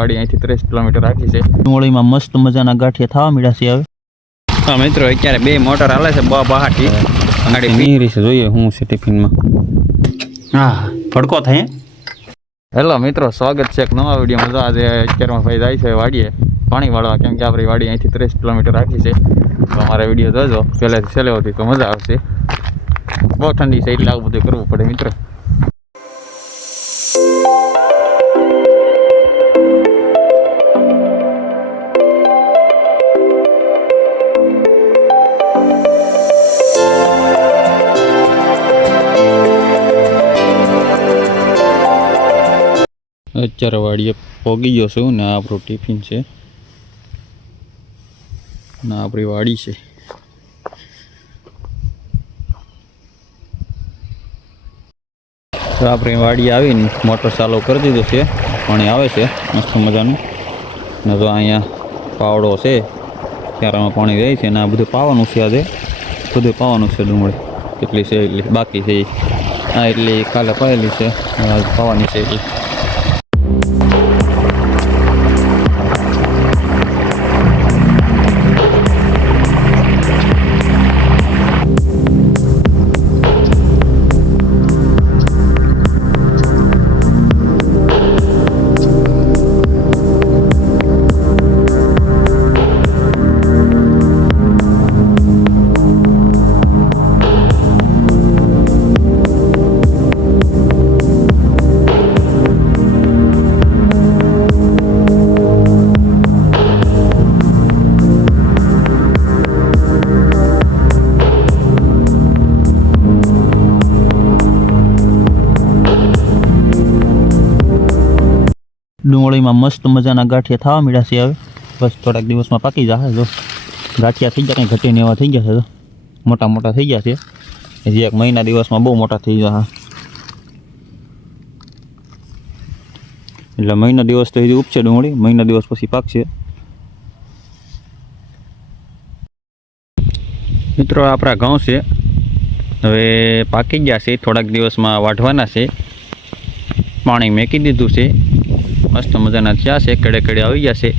વાડી અહીંથી 30 કિલોમીટર રાખી છે. ડુંગળીમાં મસ્ત મજાના ગાંઠિયા થવા મળ્યા છે હવે. હા મિત્રો, અત્યારે 2 મોટર હાલે છે બહાટી ગાડી નીરી છે. જોઈએ હું છે ટિફિનમાં. હા ફડકો થાય. હેલો મિત્રો, સ્વાગત છે એક નવા વિડીયો. મજા આજે અત્યારમાં ભાઈ જાય છે વાડીએ પાણી વાળવા, કેમ કે આપણી વાડી અહીંથી 30 કિલોમીટર રાખી છે. તો અમારા વિડીયો જોજો પહેલેથી છેલ્લે સુધી, તો મજા આવશે. બહુ ઠંડી છે એટલે આવું બધું કરવું પડે મિત્રો. અત્યારે વાડીએ પોગી ગયો છું ને આપણું ટિફિન છે ને આપણી વાડી છે. તો આપણી વાડી આવીને મોટર ચાલુ કરી દીધું છે, પાણી આવે છે મસ્ત મજાનું. ને તો અહીંયા પાવડો છે ત્યારામાં પાણી જાય છે ને આ બધું પાવાનું છે. આજે બધું પાવાનું છે. ડુંગળી કેટલી છે એટલી બાકી છે. આ એટલી કાલે પાયેલી છે, પાવાની છે એટલી. ડુંગળીમાં મસ્ત મજાના ગાંઠિયા થવા મળ્યા છે હવે. બસ થોડાક દિવસમાં પાકી જશે. જો ગાંઠિયા થઈ ગયા, કંઈ ઘટીને એવા થઈ ગયા છે. મોટા મોટા થઈ ગયા છે. હજી 1 મહિના દિવસમાં બહુ મોટા થઈ જશે. એટલે મહિના દિવસ તો હજી ઉપશે ડુંગળી, મહિના દિવસ પછી પાકશે. મિત્રો આપણા ઘઉં છે હવે પાકી ગયા છે. થોડાક દિવસમાં વાઢવાના છે. પાણી મેકી દીધું છે. મસ્ત મજાના થયા છે, કડે કડે આવી ગયા છે.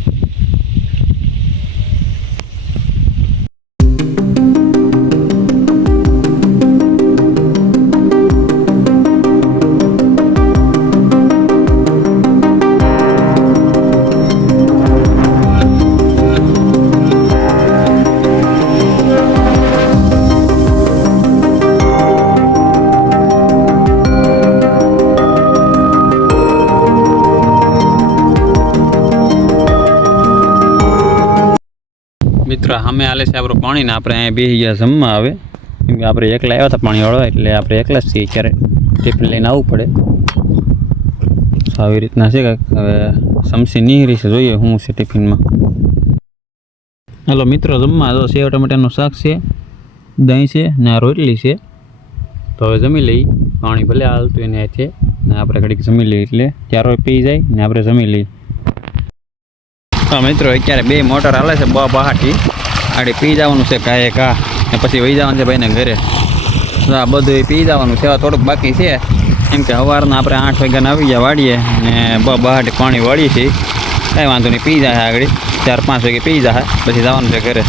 મિત્રો સામે હાલે છે આપણું પાણી ને આપણે અહીંયા બેસી ગયા જમવા. આવે કેમ કે આપણે એકલા આવ્યા હતા પાણી વાળવા, એટલે આપણે એકલા જ છીએ. ક્યારે ટિફિન લઈને આવવું પડે. આવી રીતના છે કે હવે સમસી નીહરી છે. જોઈએ શું છે ટિફિનમાં. હાલો મિત્રો, જમવા તો સેવ ટમેટાનું શાક છે, દહીં છે ને આ રોટલી છે. તો હવે જમી લઈ. પાણી ભલે હાલતું એને છે ને આપણે ઘડીક જમી લઈએ એટલે ચારો પી જાય ને આપણે જમી લઈએ. મિત્રો અત્યારે 2 મોટર હાલે છે બહાટી આડી પી જવાનું છે કાંઈ કા ને પછી વહી જવાનું છે ભાઈને ઘરે. તો આ બધું પી જવાનું છે. થોડુંક બાકી છે એમ કે સવારના આપણે 8 વાગ્યાને આવી ગયા વાડીએ ને બહાટી પાણી વાળીએ છીએ. કાંઈ વાંધો નહીં, પી જાય આગળ 4-5 વાગે પી જાય પછી જવાનું છે ઘરે.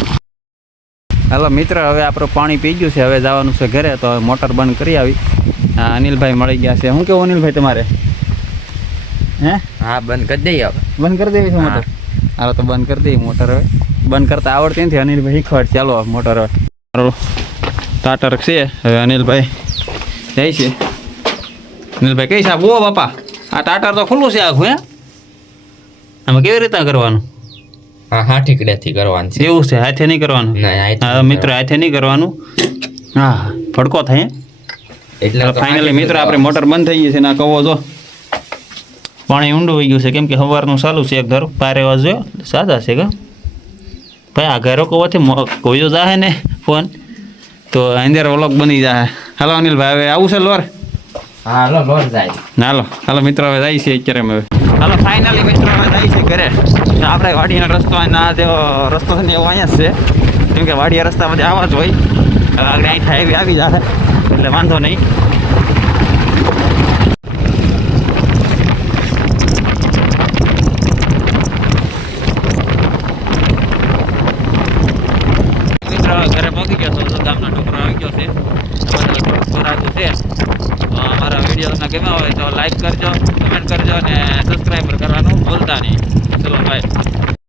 હાલો મિત્ર, હવે આપણું પાણી પી ગયું છે, હવે જવાનું છે ઘરે. તો મોટર બંધ કરી આવી. અનિલભાઈ મળી ગયા છે. શું કેવું અનિલભાઈ તમારે? હે હા, બંધ કરી દઈએ. હવે બંધ કરી દેવી છે મોટર? હાલો તો બંધ કરી દઈએ મોટર. હવે બંધ કરતા આવડતી નથી. અનિલભાઈ શીખવાડ. ચાલો મોટર હવે મારો ટાટર છે. હવે અનિલભાઈ જાય છે. અનિલભાઈ કઈ સાહેબ? ઓ બાપા, આ ટાટર તો ખુલ્લું છે આખું. હે આમાં કેવી રીતના કરવાનું? હા, હાથીકડેથી કરવાનું છે. એવું છે? હાથે નહીં કરવાનું? હા મિત્ર, હાથે નહીં કરવાનું. હા ફડકો થાય. એટલે ફાઇનલી મિત્ર આપણે મોટર બંધ થઈ ગઈ છે. ના કહો જો પાણી ઊંડું થઈ ગયું છે, કેમ કે સવારનું ચાલુ છે. એક ધારો પારે વાજો સાદા છે કે ભાઈ આ ઘરો કવાથી કોઈ જાહે ને ફોન તો અંદર વ્લોગ બની જાય. હાલો અનિલભાઈ, હવે આવું છે લોર? હા હાલો, લોટ જાય. હાલો હાલો મિત્રો, હવે જાય છે અત્યારે અમે. હાલો ફાઇનલી મિત્રો હવે જાય છે ઘરે. આપણે વાડીનો રસ્તો ના જેવો રસ્તો છે ને એવો અહીંયા જ છે, કેમ કે વાડીયા રસ્તા બધા આવા જ હોય. આગળ અહીં હાઈવે આવી જાય એટલે વાંધો નહીં. ઘરે પહોંચી ગયો છો, ગામનો છોકરો આવી ગયો છે, થોડું છે. તો અમારા વિડીયો તમને ગમ્યા હોય તો લાઈક કરજો, કમેન્ટ કરજો અને સબસ્ક્રાઈબર કરવાનું ભૂલતા નહીં. ચલો બાય.